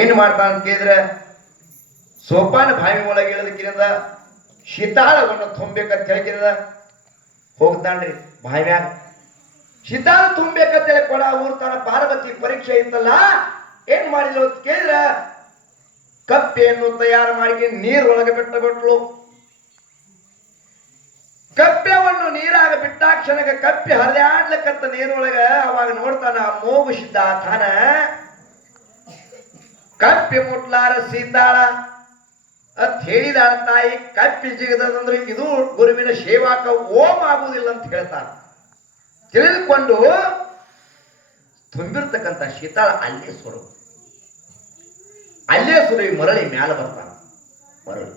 ಏನ್ ಮಾಡ್ತಾನ ಅಂತ ಕೇಳಿದ್ರೆ ಸೋಪಾನ ಬಾವಿ ಒಳಗೆ ಇಳಿದಕ್ಕಿಂದ ಶೀತಾಳವನ್ನು ತುಂಬಬೇಕಂತ ಹೇಳಿಕಿದ ಹೋಗ್ತಾನ್ರಿ ಬಾವ್ಯಾಗ. ಶೀತಾಳ ತುಂಬಬೇಕಂತ ಹೇಳಿ ಕೊಡ ಊರ್ ತನ ಪಾರ್ವತಿ ಪರೀಕ್ಷೆ ಇತ್ತಲ್ಲ, ಏನ್ ಮಾಡಿಲ್ಲ ಅಂತ ಕೇಳಿದ್ರ ಕಪ್ಪೆಯನ್ನು ತಯಾರು ಮಾಡಿ ನೀರೊಳಗೆ ಬಿಟ್ಟುಬಿಟ್ಲು. ಕಪ್ಪೆವನ್ನು ನೀರಾಗ ಬಿಟ್ಟಾಕ್ಷಣಗ ಕಪ್ಪೆ ಹರಿದಾಡ್ಲಕ್ಕಂತ ನೀರೊಳಗ ಅವಾಗ ನೋಡ್ತಾನ ಮೋಗು ಸಿದ್ಧಾರ್ಥನ ಕಪ್ಪೆ ಮುಟ್ಲಾರ ಸೀತಾಳ ಅಂತ ಹೇಳಿದ ತಾಯಿ. ಕಪ್ಪಿ ಜಿಗದಂದ್ರೆ ಇದು ಗುರುವಿನ ಸೇವಾಕ ಓಂ ಆಗುವುದಿಲ್ಲ ಅಂತ ಹೇಳ್ತಾರ. ತಿಳಿದುಕೊಂಡು ತುಂಬಿರ್ತಕ್ಕಂಥ ಶೀತಾಳ ಅಲ್ಲೇ ಸುರುವಿ ಮರಳಿ ಮ್ಯಾಲ ಬರ್ತಾನ. ಮರಳಿ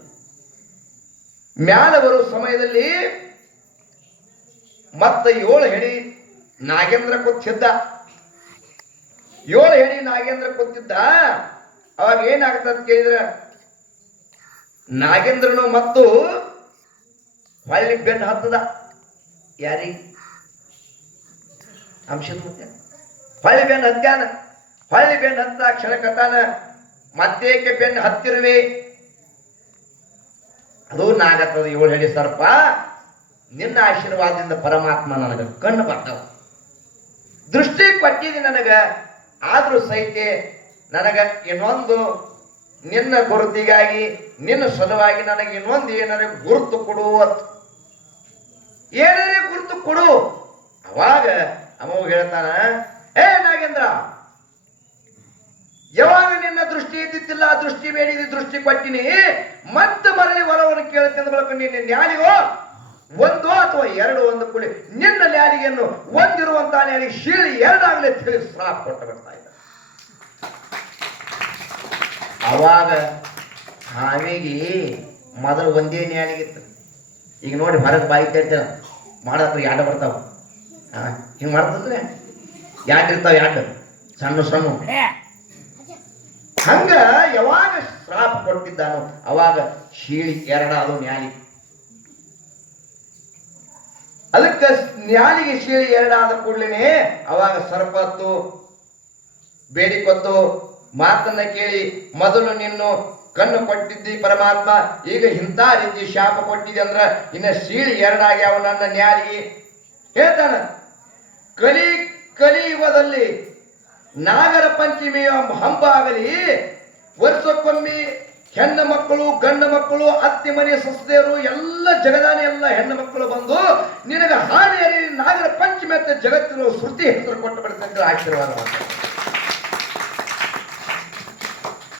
ಮ್ಯಾಲ ಬರುವ ಸಮಯದಲ್ಲಿ ಮತ್ತೆ 7 ಹೆಡಿ ನಾಗೇಂದ್ರ ಕೂತಿದ್ದ. 7 ಹೆಡಿ ನಾಗೇಂದ್ರ ಕೂತಿದ್ದ. ಅವಾಗ ಏನಾಗ್ತದ ಕೇಳಿದ್ರೆ ನಾಗೇಂದ್ರನು ಮತ್ತು ಹೊಳ್ಳಿ ಬೆನ್ನು ಹತ್ತದ. ಯಾರಿಗೆ? ಅಂಶದ ಮುಖ್ಯ. ಹೊಳ್ಳಿ ಬೆನ್ನು ಹತ್ಯಾನ. ಹೊಳ್ಳಿ ಬೆನ್ನು ಹತ್ತ ಕ್ಷಣ ಕತಾನ ಮತ್ತೇಕೆ ಬೆನ್ನು ಹತ್ತಿರುವೆ? ಅದು ನಾಗತ್ತದ 7 ಹೆಡಿ ಸರ್ಪ, ನಿನ್ನ ಆಶೀರ್ವಾದದಿಂದ ಪರಮಾತ್ಮ ನನಗ ಕಣ್ಣು ಬರ್ತಾವ, ದೃಷ್ಟಿ ಕೊಟ್ಟಿದೆ ನನಗ. ಆದ್ರೂ ಸಹಿತ ನನಗ ಇನ್ನೊಂದು ನಿನ್ನ ಗುರುತಿಗಾಗಿ ನಿನ್ನ ಸಲುವಾಗಿ ನನಗೆ ಇನ್ನೊಂದು ಏನಾರ ಗುರುತು ಕೊಡು ಅಂತ. ಏನಾರೇ ಗುರುತು ಕೊಡು. ಅವಾಗ ಅಮ್ಮ ಹೇಳ್ತಾನ, ಏ ನಾಗೇಂದ್ರ, ಯಾವಾಗ ನಿನ್ನ ದೃಷ್ಟಿ ಇದ್ದಿತ್ತಿಲ್ಲ ದೃಷ್ಟಿ ಬೇಡಿದಿ, ದೃಷ್ಟಿ ಕೊಟ್ಟಿನಿ, ಮತ್ತೆ ಮರಳಿ ವರವನ್ನು ಕೇಳ್ತಿಂದ ಬಳಕ ನಿನ್ನ ನ್ಯಾಲಿಗೋ 1 ಅಥವಾ 2 ಒಂದು ಕುಳಿ ನಿನ್ನ ನ್ಯಾಲಿಗೆಯನ್ನು ಒಂದಿರುವಂತ ನ್ಯಾಲಿಗೆ ಶೀಳಿ 2 ಆಗಲೇ ತಿಳಿಸಿ ಶ್ರಾಪ ಕೊಟ್ಟು ಬರ್ತಾ ಇದ್ದ. ಅವಾಗ ಹಾವಿಗೆ ಮೊದಲು ಒಂದೇ ನ್ಯಾಲಿಗಿತ್ತು. ಈಗ ನೋಡಿ ಹೊರಗೆ ಬಾಯಿ ತೇರ್ತೀರ ಮಾಡತ್ರ 2 ಬರ್ತಾವ. ಹಿಂಗೆ ಮಾಡ್ತದ್ರೆ 2 ಇರ್ತಾವ, 2 ಸಣ್ಣ ಸಣ್ಣ. ಹಂಗ ಯಾವಾಗ ಶ್ರಾಪ ಕೊಟ್ಟಿದ್ದಾನೋ ಅವಾಗ ಶೀಳಿ 2 ಅದು ನ್ಯಾಲಿ. ಅದಕ್ಕೆ ನ್ಯಾಲಿಗೆ ಶೀಳಿ 2 ಆದ ಕೂಡಲೇ ಅವಾಗ ಸರ್ಪತ್ತು ಬೇಡಿಕೊತ್ತು ಮಾತನ್ನ ಕೇಳಿ, ಮೊದಲು ನಿನ್ನ ಕಣ್ಣು ಕೊಟ್ಟಿದ್ದಿ ಪರಮಾತ್ಮ, ಈಗ ಇಂಥ ರೀತಿ ಶಾಪ ಕೊಟ್ಟಿದ್ದೆ ಅಂದ್ರ ಇನ್ನ ಶೀಳಿ 2 ಆಗ್ಯಾವ ನನ್ನ ನ್ಯಾಲಿಗೆ ಹೇಳ್ತಾನ. ಕಲಿಯುಗದಲ್ಲಿ ನಾಗರ ಪಂಚಮಿಯ ಹಬ್ಬ ಆಗಲಿ, ವರ್ಷಕ್ಕೊಮ್ಮೆ ಹೆಣ್ಣು ಮಕ್ಕಳು ಗಂಡು ಮಕ್ಕಳು ಅತ್ತಿ ಮನೆ ಸಸ್ಯರು ಎಲ್ಲ ಜಗದಾನೆ ಎಲ್ಲ ಹೆಣ್ಣು ಮಕ್ಕಳು ಬಂದು ನಿನಗೆ ಹಾನಿಯಲ್ಲಿ ನಾಗರ ಪಂಚಮಿ ಅಂತ ಜಗತ್ತಿನ ಶ್ರುತಿ ಹೆಸರು ಕೊಟ್ಟು ಬಿಡ್ತಕ್ಕಂಥ ಆಶೀರ್ವಾದ ಮಾಡ್ತಾರೆ.